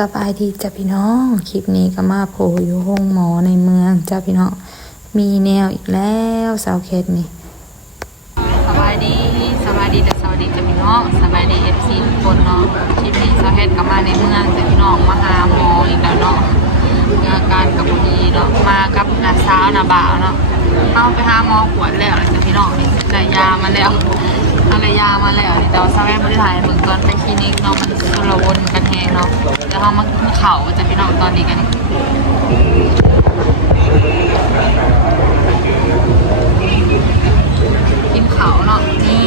สบายดีจ้ะพี่น้องคลิปนี้ก็มาโผล่อยู่ห้องหมอในเมืองจ้ะพี่น้องมีแนวอีกแล้วสาวเคสนี่สบายดีแต่สวัสดีจ้ะพี่น้องสบายดีFCทุกคนเนาะคลิปนี้สาวเคสก็มาในเมืองจ้ะพี่น้องมาหาหมออีกแล้วเนาะอาการกับบุรีเนาะมากับน้าสาวน้าบ่าวเนาะเข้าไปหาหมอปวดแล้วจ้ะพี่น้องได้ยามาแล้วเดี๋ยวสาวเคสไม่ได้ถ่ายเหมือนตอนไปคลินิกเนาะมันชุลมุนกันแฮงเนาะเดี๋ยวเรามากินข้าวจ้ะพี่น้องตอนนี้กันกินข้าวเนาะนี่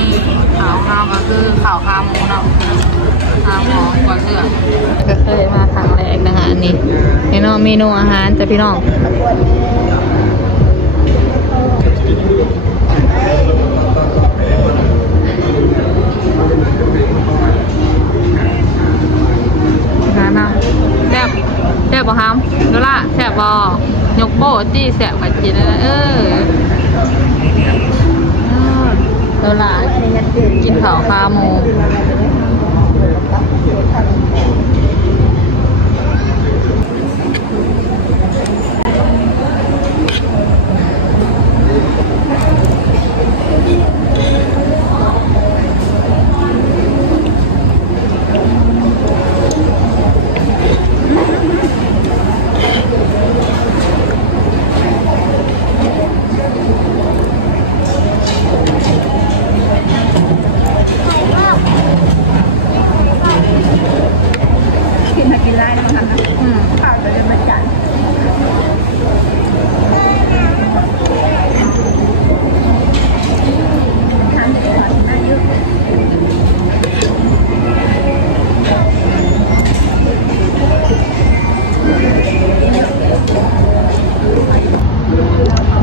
ข้าวข้าวก็คือข้าวขาหมูเนาะขาหมูกว่าเสือก็เคยมาครั้งแรกนะคะอันนี้เนาะเมนูอาหารจ้ะพี่น้องแซ่บบ่ฮัมดูล่ะแซ่บบ่ยกโป้จี้แซ่บกว่าจีนนะดูล่ะกินข้าวขาหมู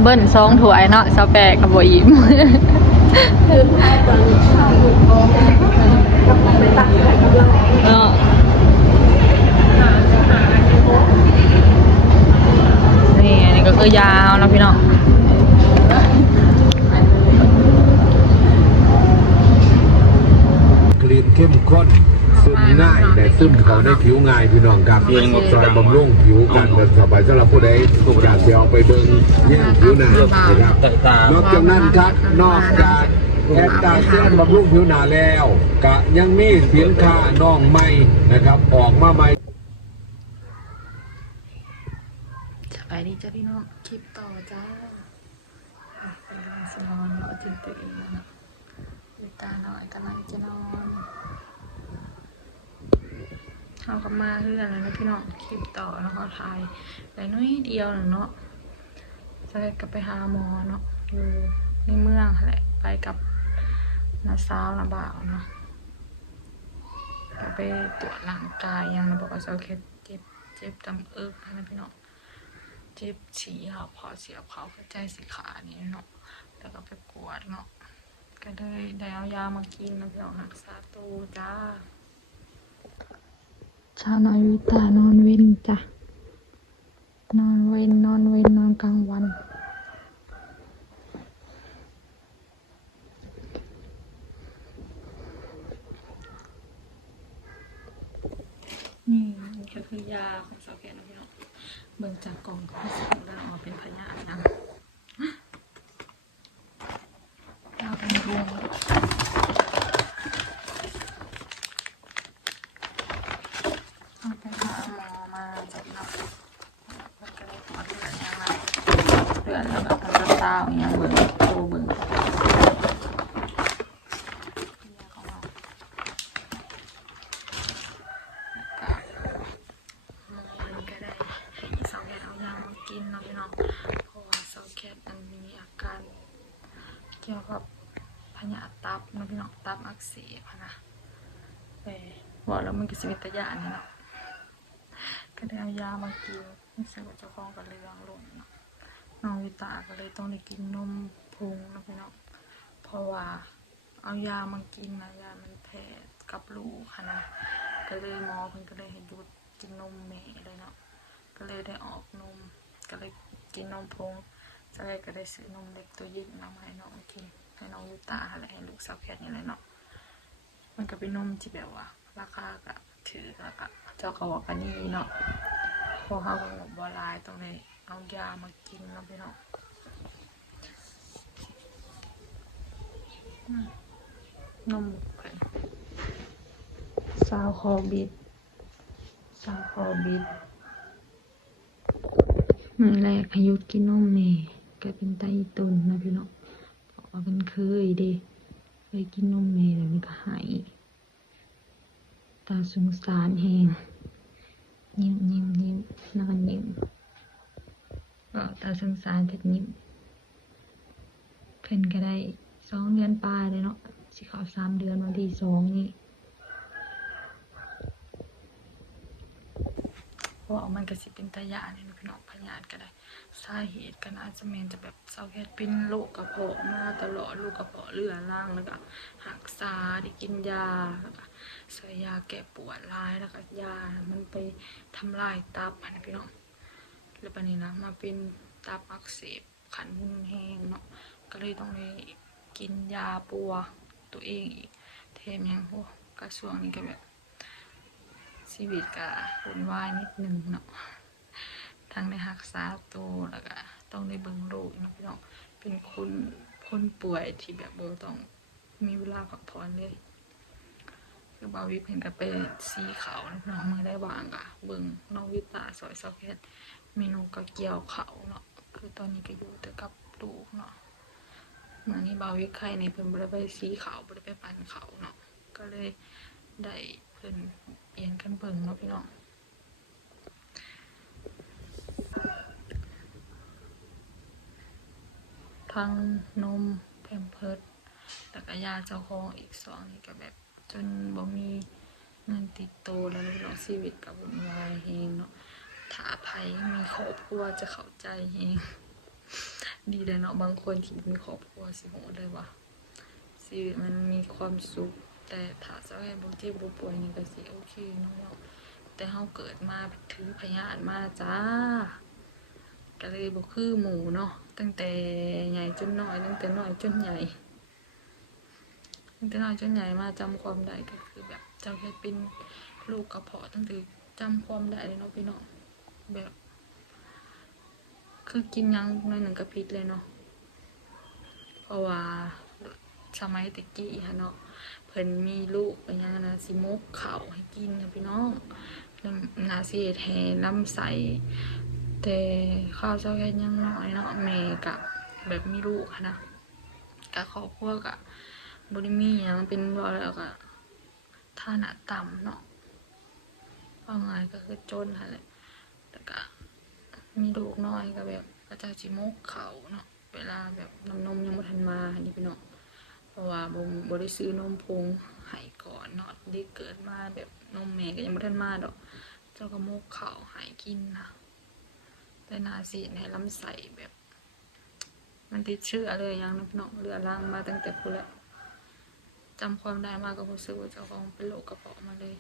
เบิ้ล2 ถ้วยเนาะซาแปะกับบ่อิ่มเนาะนี่อันนี้ก็คือยาวนะพี่น้องคลีนเข้มข้นซึมง่ายแต่ซึมเขาได้ผิวง่ายพี่น้องครับซอยบำรุงผิวกันแบบสบายสำหรับผู้ใดอยากจะเอาไปเบิ่งแย่งผิวหน้านะครับนอกจากนั้นครับนอกจากแอดตาเซียนบำรุงผิวหน้าแล้วก็ยังมีสินค้าน้องใหม่นะครับออกมาใหม่สบายดีจ้ะพี่น้องคลิปต่อจ้าเป็นกำลังนอนเนาะตื่นตัวเองนะดูตาหน่อยกำลังจะนอนเอากลับมาเรื่องอะไรนะพี่น้องคลิปต่อแล้วก็ถ่ายไปน้อยเดียวหนึ่งเนาะจะกลับไปหาหมอเนาะอยู่ในเมืองแหละไปกับน้าสาวน้าบ่าวเนาะไปตรวจร่างกายยังนะบอกว่าเขาแค่เจ็บตำอึนะพี่น้องเจ็บฉี่ค่ะพอเสียบเขากระจายสีขานี่เนาะแล้วก็ไปกวดเนาะก็เลยได้เอายามากินนะพี่น้องรักษาตัวจ้าเช้าน้อยวิตานอนเว้นจ้ะนอนเว้นนอนกลางวันนี่ก็คือยาของสาวแกนะพี่น้องเบิ่งจากกล่องก็รู้สึกได้ออกมาเป็นพยาธินะยาเป็นรวงเอาไปหาหมอมาจากนักก็จะได้ขอเลือดยังไงเลือดแล้วก็ทำกระเต้าอย่างเบิ่งโตเบิ่งกินนะพี่น้องเพราะว่าโซแคทมันมีอาการเกี่ยวกับพยาธิตับนะพี่น้องตับอักเสบนะแต่บอกแล้วมันก็สิเป็นตะยานนี่เนาะก็ได้เอายามากินนี่ซึ่งเจ้าของก็เลยยังลงเนาะน้องวิตาก็เลยต้องได้กินนมพุงนะพี่น้องเพราะว่าเอายามากินนะยามันแพ้กับลูกค่ะนะก็เลยหมอเพิ่นก็เลยให้หยุดกินนมแม่เลยเนาะก็เลยได้ออกนมก็เลยกินนมพงจะได้ก็ได้ซื้อนมเล็กตัวยิ่งนำให้น้องกินให้น้องยูตาอะไรให้ลูกสาวแคทนี่แหละเนาะมันก็เป็นนมที่แบบว่าราคาก็ถ ถือแล้วก็เจ้าก็บอกกันนี่เนาะพวกเขาบ่หลายตรงนี้เอายามากินแล้วพี่น้องนมเพิ่นซาวคอบิดมื้อแรกให้หยุดกินนมแม่ก็เป็นไตตุ่นนะพี่น้องเพราะว่ามันเคยกินนมแม่แล้วมันก็หายตาสงสารแฮงยิ้มแล้วก็ยิ้มก็ตาสงสารเพิ่นยิ้มเพิ่นก็ได้2 เดือนปลายเลยเนาะสิเข้า3 เดือนวันที่2นี่เพราะว่ามันก็สิเป็นตาย่านนี่พี่น้องพยาธิก็ได้สาเหตุก็น่าจะแม่นจะแบบเซาแคทเป็นโรคกระเพาะมาตลอดโรคกระเพาะเรื้อรังแล้วก็รักษาได้กินยาแล้วก็ใส่ยาแก้ปวดร้ายแล้วก็ยามันไปทำลายตับนะพี่น้องแล้วบัดนี้นะมาเป็นตับอักเสบขันหุนแห้งเนาะก็เลยต้องได้กินยาปัวตัวเองอีกแถมยังกระช่วงนี้ก็แบบชีวิตก็วุ่นวายนิดนึงเนาะทั้งได้รักษาตัวแล้วก็ต้องได้เบิ่งลูกนะพี่น้องเป็นคนป่วยที่แบบบ่ต้องมีเวลาพักผ่อนเลยคือบาวิเพิ่นก็ไปซีเขานะพี่น้องมื้อได้ว่างก็เบิ่งน้องวิตาซอยซอกแคทเมนูก็เกี่ยวเขาเนาะคือตอนนี้ก็อยู่แต่กับลูกเนาะมื้อนี้บาวิไข่นี่เพิ่นบ่ได้ไปซีเขาบ่ได้ไปปั่นเขาเนาะก็เลยได้เพิ่นเปลี่ยนกันเบิ่งเนาะพี่น้องทั้งนมแพมเพิร์สแล้วก็ยาเจ้าของอีก2นี่ก็แบบจนบ่มีเงินติดตัวแล้วเนาะชีวิตก็วุ่นวายแฮงเนาะถ้าไผมีครอบครัวจะเข้าใจแฮงดีเลยเนาะบางคนที่มีครอบครัวสิฮู้เลยว่าชีวิตมันมีความสุขแต่ถ้าเจ้าแค่บ่เจ็บบ่ป่วยนี่ก็สิโอเคเนาะแต่เฮาเกิดมาถือพยาธิมาจ้าก็เลยบ่คือหมู่เนาะตั้งแต่ใหญ่จนน้อยตั้งแต่น้อยจนใหญ่มาจำความได้ก็คือแบบจำแค่เป็นโรคกระเพาะตั้งแต่จำความได้เลยเนาะพี่น้องแบบคือกินยังน้อยหนึ่งก็ผิดเลยเนาะเพราะว่าสมัยตะกี้ฮะเนาะเพิ่นมีลูกเป็นยังนะสิมกข้าวให้กินนะพี่น้องนาสิเฮ็ดให้ลำไส้แต่ข้าวเจ้าแค่ยังน้อยเนาะแม่ก็แบบมีลูกนะก็ครอบครัวก็บ่ได้มีหยังเป็นบ่แล้วก็ฐานะต่ำเนาะว่าไงก็คือจนหั่นแหละแต่ก็มีลูกน้อยก็แบบก็จะสิมกข้าวเนาะเวลาแบบน้ำนมยังบ่ทันมานี่พี่น้องเพราะว่าบ่ได้ซื้อนมผงให้ก่อนเนาะได้เกิดมาแบบนมแม่ก็ยังบ่ทันมาดอกเจ้าก็มกข้าวให้กินนะแต่น่าสิให้ลำไส้แบบมันติดเชื้อเลยยังนะพี่น้องเรื้อรังมาตั้งแต่พุ่นแหละจำความได้มาก็รู้สึกว่าเจ้าของเป็นโรคกระเพาะมาเลย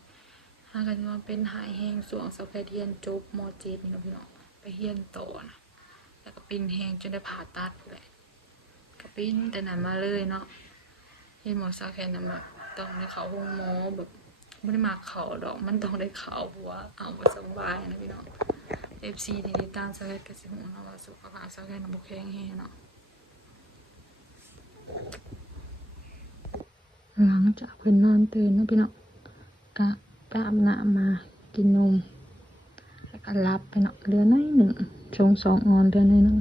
หากันว่าเป็นหายแห้งส่วงเซาแพทเฮียนจบม.7นี่เนาะพี่น้องไปเฮียนต่อนะแล้วก็เป็นแห้งจนได้ผ่าตัดเลยก็เป็นแต่นั้นมาเลยเนาะเฮียนหมอเซาแคทนำแบบต้องได้เข้าห้องหมอแบบไม่ได้มาเข้าดอกมันต้องได้เข้าเพราะว่าเอาบ่สบายนะพี่น้อง FC ที่ติดตามเซาแคทก็สิฮู้เนาะว่าสุขภาพเซาแคทบ่แข็งแรงเนาะหลังจากเพิ่นนอนตื่นนะพี่น้องก็ไปอาบน้ำมากินนมแล้วก็รับไปเนาะเดือนหนึ่ง2 ออนเดือนหนึ่ง